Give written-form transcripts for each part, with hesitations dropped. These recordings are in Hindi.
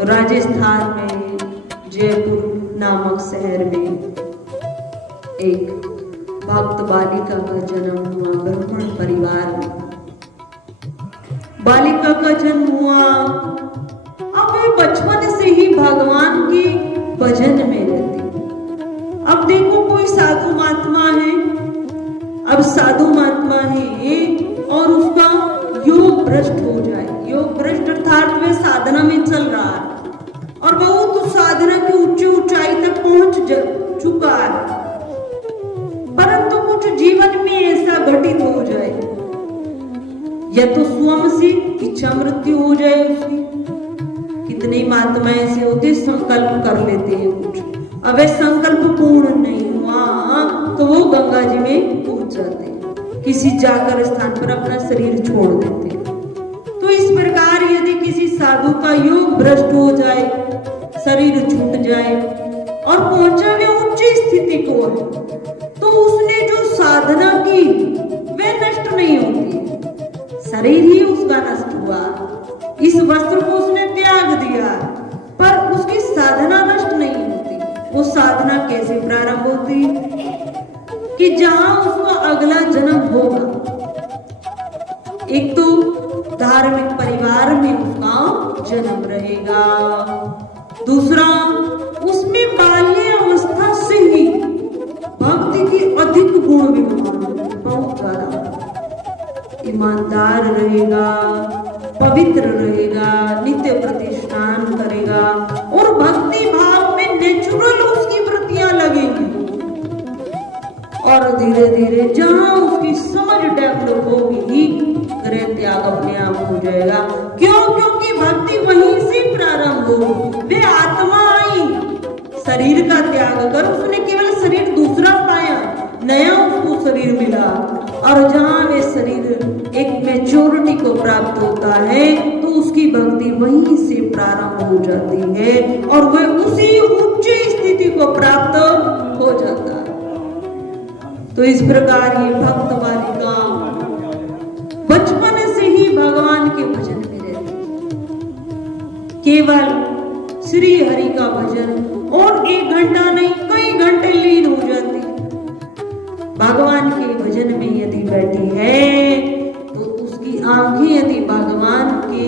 राजस्थान में जयपुर नामक शहर में एक भक्त बालिका का जन्म हुआ ब्राह्मण परिवार में। बालिका का जन्म हुआ, अब वे बचपन से ही भगवान के भजन में रहती। अब देखो कोई साधु महात्मा है, अब साधु महात्मा है और उसका योग भ्रष्ट हो जाए, योग भ्रष्ट अर्थात वे साधना में चल रहा है और बहुत उस साधना की उच्च ऊंचाई तक पहुंच चुका है, परंतु कुछ जीवन में ऐसा घटित हो जाए, या तो स्वयं से इच्छा मृत्यु हो जाए उसकी। कितने महात्मा ऐसे होते संकल्प कर लेते हैं कुछ, अब वे संकल्प पूर्ण नहीं हुआ तो वो गंगा जी में कूद जाते हैं, किसी जाकर स्थान पर अपना शरीर छोड़ देते हैं। तो इस प्रकार यदि किसी साधु का योग भ्रष्ट हो जाए, शरीर छूट जाए और पहुंचा वे उच्च स्थिति को है, तो उसने जो साधना की वे नष्ट नहीं होती, शरीर ही उसका नष्ट हुआ, इस वस्त्र को उसने त्याग दिया, पर उसकी साधना नष्ट नहीं होती। वो साधना कैसे प्रारंभ होती कि जहां उसका अगला जन्म होगा, एक तो धार्मिक परिवार में उसका जन्म रहेगा, दूसरा उसमें बाल्य अवस्था से ही भक्ति की अधिक गुण विद्यमान, बहुत ज्यादा ईमानदार रहेगा, पवित्र रहेगा, नित्य प्रति स्नान करेगा और भक्ति भाव में नेचुरल उसकी वृत्तियां लगेंगी और धीरे धीरे जहां उसकी समझ डेवलप होगी गृह त्याग अपने आप हो जाएगा। क्यों? क्योंकि भक्ति वहीं से प्रारंभ हो। वे आत्मा आई, शरीर का त्याग कर उसने केवल शरीर दूसरा पाया, नया उसको शरीर मिला और जहां वे शरीर एक मैच्योरिटी को प्राप्त होता है तो उसकी भक्ति वहीं से प्रारंभ हो जाती है और वह उसी उच्च स्थिति को प्राप्त हो जाता है। तो इस प्रकार ये भक्त बालिका बचपन से ही भगवान के भजन में रहती, केवल श्री हरि का भजन और 1 घंटा नहीं कई घंटे लीन हो जाती। भगवान के भजन में यदि बैठी है तो उसकी आंखें यदि भगवान के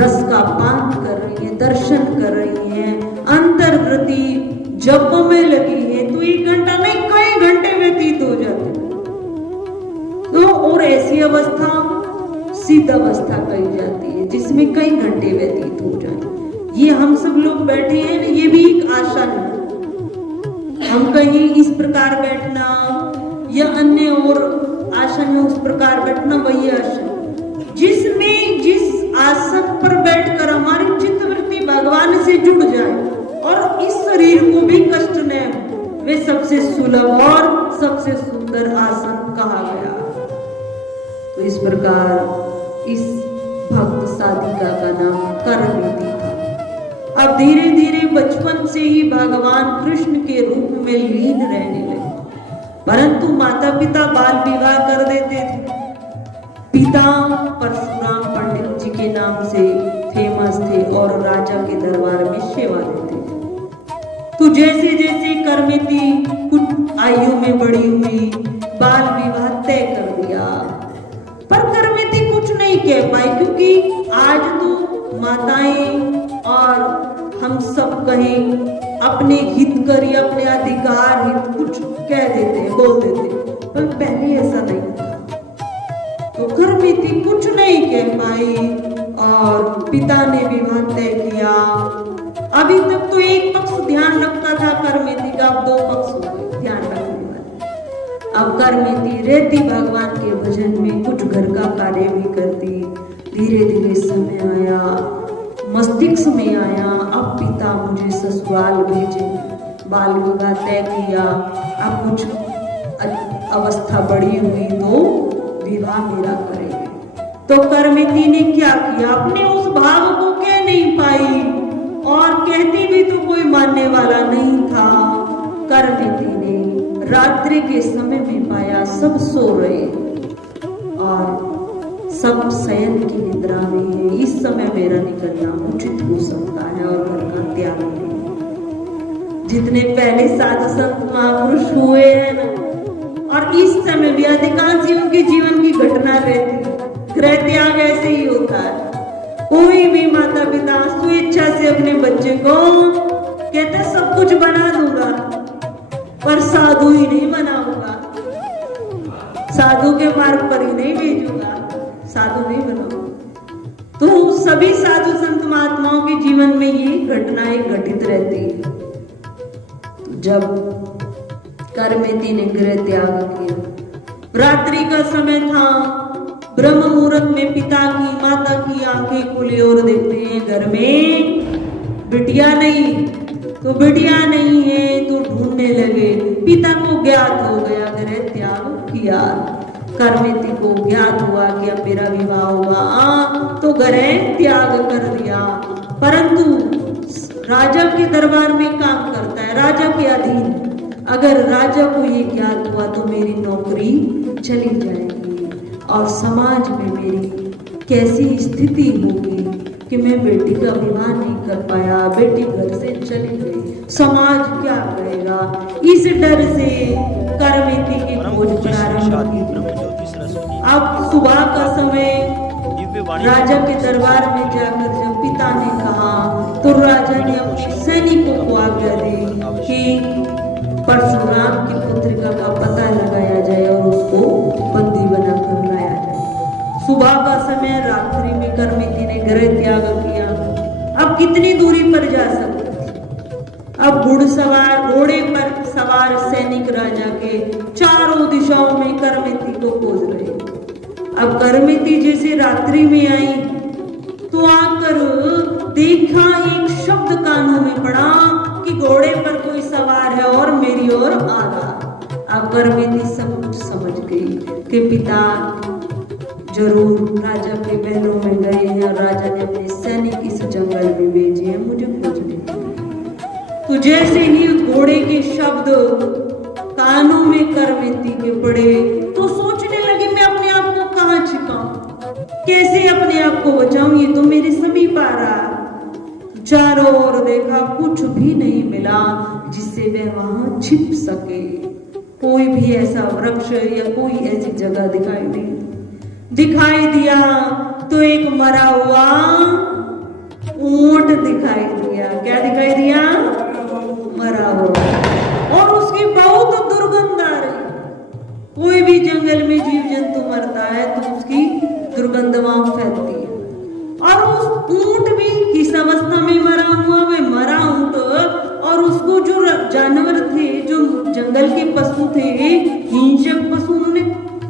रस का पान कर रही है, दर्शन कर रही है, अंतर्वृत्ति जप में लगी है तो 1 घंटा नहीं कई घंटे व्यतीत हो जाते। तो और ऐसी अवस्था सिद्ध अवस्था कही जाती है जिसमें कई घंटे व्यतीत हो जाए। ये हम सब लोग बैठे हैं, ये भी एक आसन है। हम कहीं इस प्रकार बैठना या अन्य और आसन में उस प्रकार बैठना, वही आसन जिसमें जिस आसन पर बैठकर हमारी चित्तवृत्ति भगवान से जुड़ जाए और इस शरीर को भी कष्ट न हो, वे सबसे सुलभ और सबसे सुंदर आसन कहा गया। तो इस प्रकार इस भक्त साधिका का नाम करमिति था। अब धीरे धीरे बचपन से ही भगवान कृष्ण के रूप में लीन रहने लगे, परंतु माता पिता बाल विवाह कर देते थे। पिता परशुराम पंडित जी के नाम से फेमस थे और राजा के दरबार में सेवा देते थे। तो जैसे जैसे करमिति कुछ आयु में बड़ी हुई, बाल विवाह तय कर दिया, पर करमिति कुछ नहीं कह पाई क्योंकि आज तो माताएं और हम सब कहीं अपने हित करी, अपने अधिकार हित कुछ कह देते हैं, बोल देते हैं, पर पहले ऐसा नहीं था। तो करमिति कुछ नहीं कह पाई और पिता ने विवाह तय किया। अभी तक तो एक पक्ष ध्यान रखता था करमिति का, अब 2 पक्ष हो गए ध्यान रखने वाले। अब करमिति रहती भगवान के भजन में, कुछ घर का कार्य भी करती। धीरे धीरे समय आया, मस्तिष्क में आया, अब पिता मुझे ससुराल भेजे, बाल विवाह तय किया, अब कुछ अवस्था बड़ी हुई तो विवाह मेरा करेंगे। तो करमिति ने क्या किया, अपने उस भाव को कह नहीं पाई और कहती भी तो कोई मानने वाला नहीं था। करमिति ने रात्रि के समय में पाया सब सो रहे और सब शयन की निद्रा में है, इस समय मेरा निकलना उचित हो सकता है और घर का त्याग नहीं। जितने पहले साधु संत महापुरुष हुए हैं ना, और इस समय भी अधिकांश उनके जीवन की घटना रहती, गृह त्याग ऐसे ही होता है। कोई भी माता पिता स्वेच्छा से अपने बच्चे को कहते सब कुछ बना दूंगा पर साधु ही नहीं बनाऊंगा, साधु के मार्ग पर ही नहीं भेजूंगा, साधु नहीं बनाऊंगा। तो सभी साधु संत महात्माओं के जीवन में ये घटनाएं घटित रहती है। तो जब करमेती ने गृह त्याग किया, रात्रि का समय था, ब्रह्म मुहूर्त में पिता की माता की आंखें खुली और देखते हैं घर में बिटिया नहीं, तो बिटिया नहीं है तो ढूंढने लगे। पिता को ज्ञात हो गया, गृह त्याग किया। करमेती को ज्ञात हुआ कि अब मेरा विवाह होगा, तो गृह त्याग कर दिया। परंतु राजा के दरबार में काम करता है, राजा के अधीन। अगर राजा को ये ज्ञात हुआ तो मेरी नौकरी चली जाएगी और समाज में मेरी कैसी स्थिति होगी कि मैं बेटी का विवाह नहीं कर पाया, बेटी घर से चली गई, समाज क्या कहेगा। इस डर से करमेती की खोज प्रारंभ की। अब सुबह का समय राजा के दरबार में जाकर जब पिता ने कहा तो राजा ने अपने सैनिकों को आज्ञा दी कि परशुराम की पुत्रिका का पता लगाया जाए और उसको बंदी बनाकर लाया जाए। सुबह का समय, रात्रि में करमेती ने गृह त्याग किया। अब कितनी दूरी पर जा सकती थी। अब घुड़सवार घोड़े पर सवार सैनिक राजा के चारों दिशाओं में करमेती को खोज रहे। अब करमेती जैसे रात्रि में आई तो आकर देखा, एक शब्द कानों में पड़ा कि घोड़े पर कोई सवार है और मेरी ओर आ रहा। अब करमेती सब कुछ समझ गई कि पिता जरूर राजा के महलों में गए हैं और राजा ने अपने सैनिक इस जंगल में भेजे हैं मुझे खोजने के लिए। तो जैसे ही घोड़े के शब्द कानों में करमेती के पड़े तो सोचने लगी मैं अपने आप को कहाँ छिपाऊं, कैसे अपने आप को बचाऊं, ये तो मेरे समीप आ रहा। चारों ओर देखा, कुछ भी नहीं मिला जिससे वह वहां छिप सके। कोई भी ऐसा वृक्ष या कोई ऐसी जगह दिखाई दिखाई दिया तो एक मरा हुआ ऊंट दिखाई दिया। क्या दिखाई दिया? मरा हुआ, और उसकी बहुत दुर्गंध आ रही। कोई भी जंगल में जीव जंतु मरता है तो उसकी दुर्गंध वहां फैलती है। और उस ऊंट भी किस अवस्था में मरा हुआ, वे मरा ऊंट, और उसको जो जानवर थे, जो जंगल के पशु थे, हिंसक पशु, उन्होंने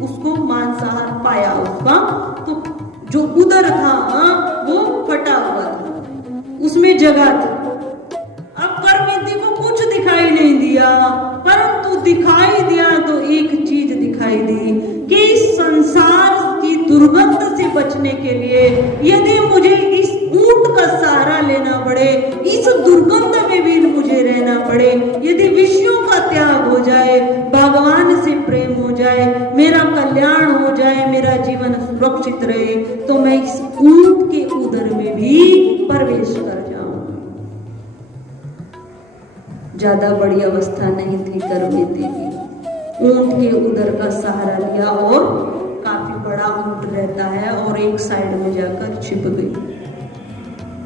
उसको मांसाहार पाया उसका, तो जो उदर था वो फटा हुआ था, उसमें जगह थी। अब करमेती को कुछ दिखाई नहीं दिया, परंतु दिखाई दिया तो एक चीज दिखाई दी कि इस संसार की दुर्गंध से बचने के लिए यदि मुझे इस ऊंट का सहारा लेना पड़े, इस दुर्गंध में भी मुझे रहना पड़े, यदि विषयों का त्याग हो जाए, भगवान से प्रेम हो जाए, मेरा कल्याण हो जाए, मेरा जीवन सुरक्षित रहे, तो मैं इस ऊंट के उदर में भी प्रवेश कर जाऊं। ज्यादा बड़ी अवस्था नहीं थी करमेती की। ऊंट के उदर का सहारा लिया और काफी बड़ा ऊंट रहता है और एक साइड में जाकर छिप गई।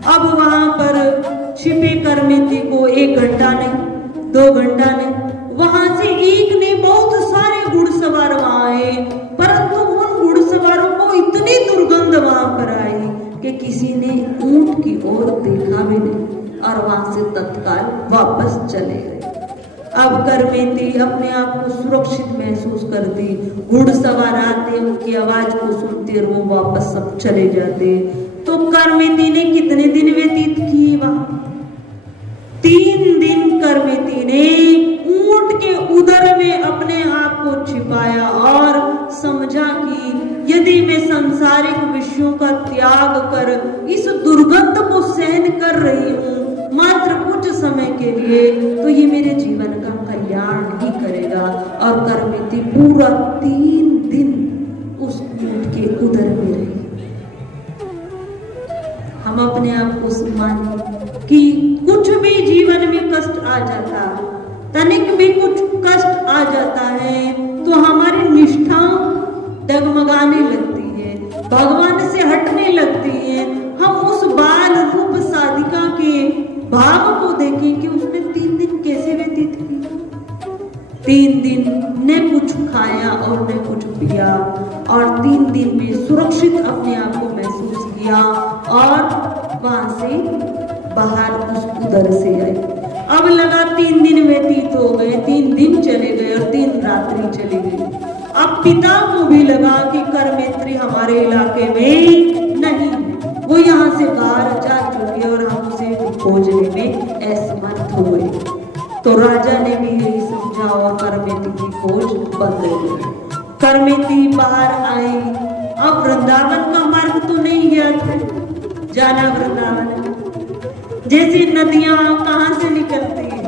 अब वहां पर छिपे करमेती को 1 घंटा नहीं, 2 घंटा नहीं, वहां से एक ने बहुत सारे घुड़सवार वहां आए, परंतु उन घुड़सवारों को इतनी दुर्गंध वहां पर आई कि किसी ने ऊंट की ओर देखा भी नहीं और वहां से तत्काल वापस चले गए। अब करमेती अपने आप को सुरक्षित महसूस करती, घुड़सवार आते उनकी आवाज को सुनते और वो वापस सब चले जाते। तो करमेती ने कितने दिन व्यतीत किए वहां? 3 दिन करमेती ने ऊंट के उदर में अपने आप को छिपाया और समझा कि यदि मैं सांसारिक विषयों का त्याग कर इस दुर्गंध को सहन कर रही हूं मात्र कुछ समय के लिए, तो ये मेरे जीवन का कल्याण ही करेगा। और करमेती पूरा 3 दिन उस ऊंट के उदर में रही। अपने आप को सम्मानिए कि कुछ भी जीवन में कष्ट आ जाता, तनिक भी कुछ कष्ट आ जाता है तो हमारी निष्ठा डगमगाने लगती है, भगवान से हटने लगती है। हम उस बाल रूप साधिका के भाव को देखें कि उसने 3 दिन कैसे व्यतीत किए। 3 दिन न कुछ खाया और न कुछ पिया और 3 दिन में सुरक्षित अपने आप को महसूस किया और वहां से बाहर उस उधर से आए। अब लगा 3 दिन व्यतीत हो गए, 3 दिन चले गए और 3 रात्रि चली गई। अब पिता को भी लगा कि करमेत्री हमारे इलाके में नहीं है, वो यहाँ से बाहर जा चुके और हम उसे खोजने में असमर्थ हुए। तो राजा ने भी यही समझा और करमेती की खोज बंद हो गई। करमेती बाहर आई। अब वृंदावन का मार्ग तो नहीं गया था, जाना वृंदावन। जैसे नदियां कहाँ से निकलती है,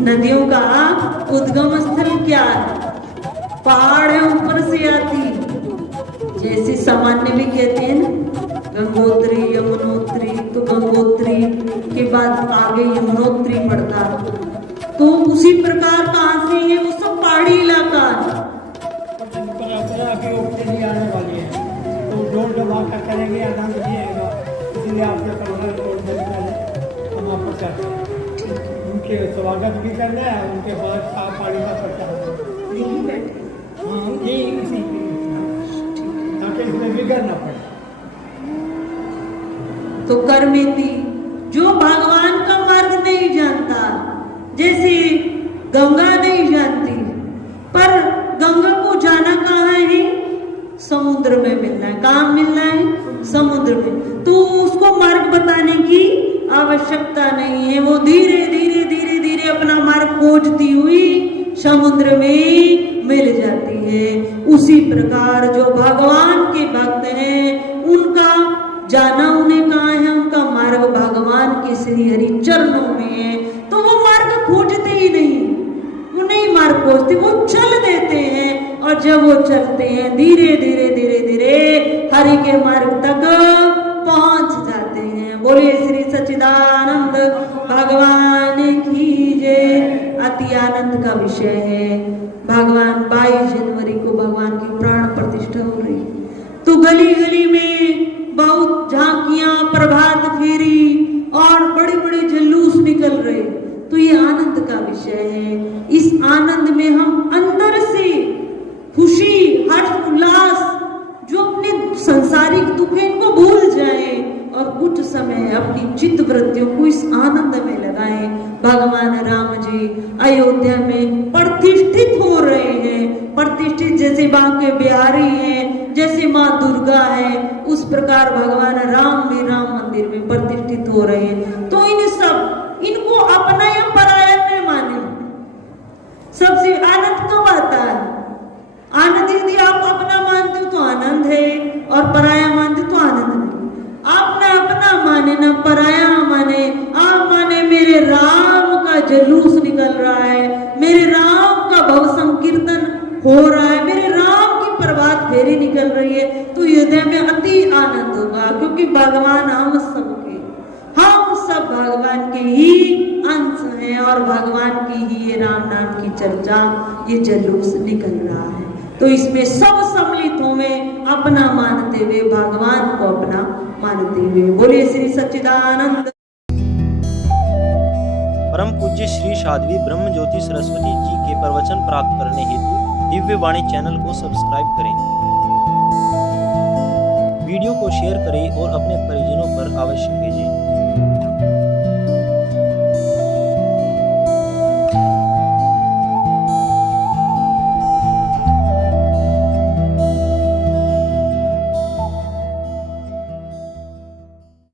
नदियों का उद्गम स्थल क्या है, पहाड़ है, ऊपर से आती। जैसे सामान्य भी कहते हैं ना गंगोत्री यमुनोत्री, तो गंगोत्री के बाद आगे यमुनोत्री पड़ता, तो उसी प्रकार कहाँ से है, वो सब पहाड़ी इलाका है। आने वाली है तो डोल धमाका करेंगे, आनंद लिएगा, इसलिए आपके हम आपको चाहते हैं उनके स्वागत भी करना है, उनके बाद साफ पानी का प्रचार यही बैठे। हाँ यही इसी ताकि इसमें बिगड़ ना पड़े। तो करमेती जो भगवान का मार्ग नहीं जानता, जैसे गंगा नहीं जानती, पर गंगा को जाना कहाँ है, समुद्र में मिलना है। कहाँ मिलना है, समुद्र में। तो उसको मार्ग बताने की आवश्यकता नहीं है, वो धीरे धीरे धीरे धीरे अपना मार्ग खोजती हुई समुद्र में मिल जाती है। उसी प्रकार जो भगवान के भक्त हैं उनका जाना उन्हें कहाँ है, उनका मार्ग भगवान के श्री हरि चरणों में है। तो वो मार्ग खोजते ही नहीं, वो नहीं मार्ग खोजते, वो चल देते हैं। और जब वो चलते हैं धीरे धीरे धीरे धीरे हरि के मार्ग तक पहुंच जाते हैं। बोलिए श्री सच्चिदानंद भगवान की जय। अति आनंद का विषय है। भगवान 22 जनवरी को भगवान की प्राण प्रतिष्ठा हो रही, तो गली गली में बहुत झांकियां, प्रभात फेरी और बड़े बड़े जुलूस निकल रहे। तो ये आनंद का विषय है। इस आनंद में हम अंदर से खुशी, हर्ष, उल्लास, जो अपने संसारिक दुख है इनको भूल जाएं और कुछ समय अपनी चित्त वृत्तियों को इस आनंद में लगाएं। भगवान राम जी अयोध्या में प्रतिष्ठित हो रहे हैं। प्रतिष्ठित जैसे बांके बिहारी हैं, जैसे माँ दुर्गा है, उस प्रकार भगवान राम भी राम मंदिर में प्रतिष्ठित हो रहे हैं। तो इनको अपना या पराया न माने। सबसे आनंद कब आता है, आनंद यदि आप अपना मानते हो तो आनंद है और पराया मानते तो आनंद नहीं। आप ना अपना माने ना पराया माने, आप माने मेरे राम का जुलूस निकल रहा है, मेरे राम का भव संकीर्तन हो रहा है, मेरे राम की प्रभात फेरी निकल रही है, तो हृदय में अति आनंद होगा। क्योंकि भगवान हम सबके, हम सब भगवान के ही अंश हैं और भगवान की ही ये राम नाम की चर्चा, ये जुलूस निकल रहा है। तो इसमें सब सम्मिलित हुए, अपना मानते हुए, भगवान को अपना मानते हुए। बोलिए श्री सच्चिदानंद। परम पूज्य श्री साध्वी ब्रह्म ज्योति सरस्वती जी के प्रवचन प्राप्त करने हेतु दिव्य वाणी चैनल को सब्सक्राइब करें, वीडियो को शेयर करें और अपने परिजनों पर अवश्य भेजें।